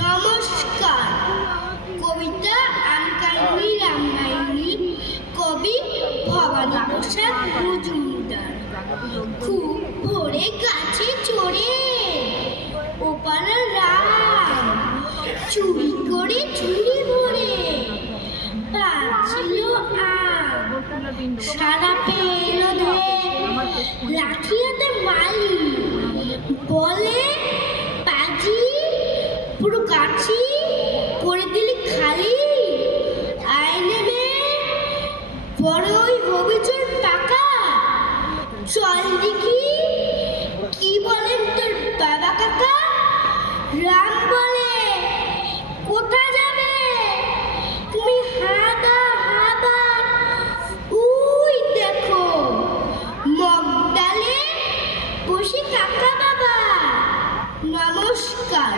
নমস্কার। কবিতা আমকাহিনী রামায়ণী, কবি ভবানী প্রসাদ মজুমদার। খুব ভোরে গাছে চড়ে ওপাড়ার রাম চুরি করে ঝুড়ি ভরে পাচ্ছিল আম। সারা পেল লাঠি হাতে মালি বলে, পাজি পুরো গাছি করে দিলি খালি। আয় নেবে বড় ওই হবিচর টাকা, চল দেখি কি বলেন তোর বাবা কাকা। রাম বলে, কোথা যাবে তুমি? হাদা হাদা ওই দেখো মগডালে বসে কাকা বাবা। নমস্কার।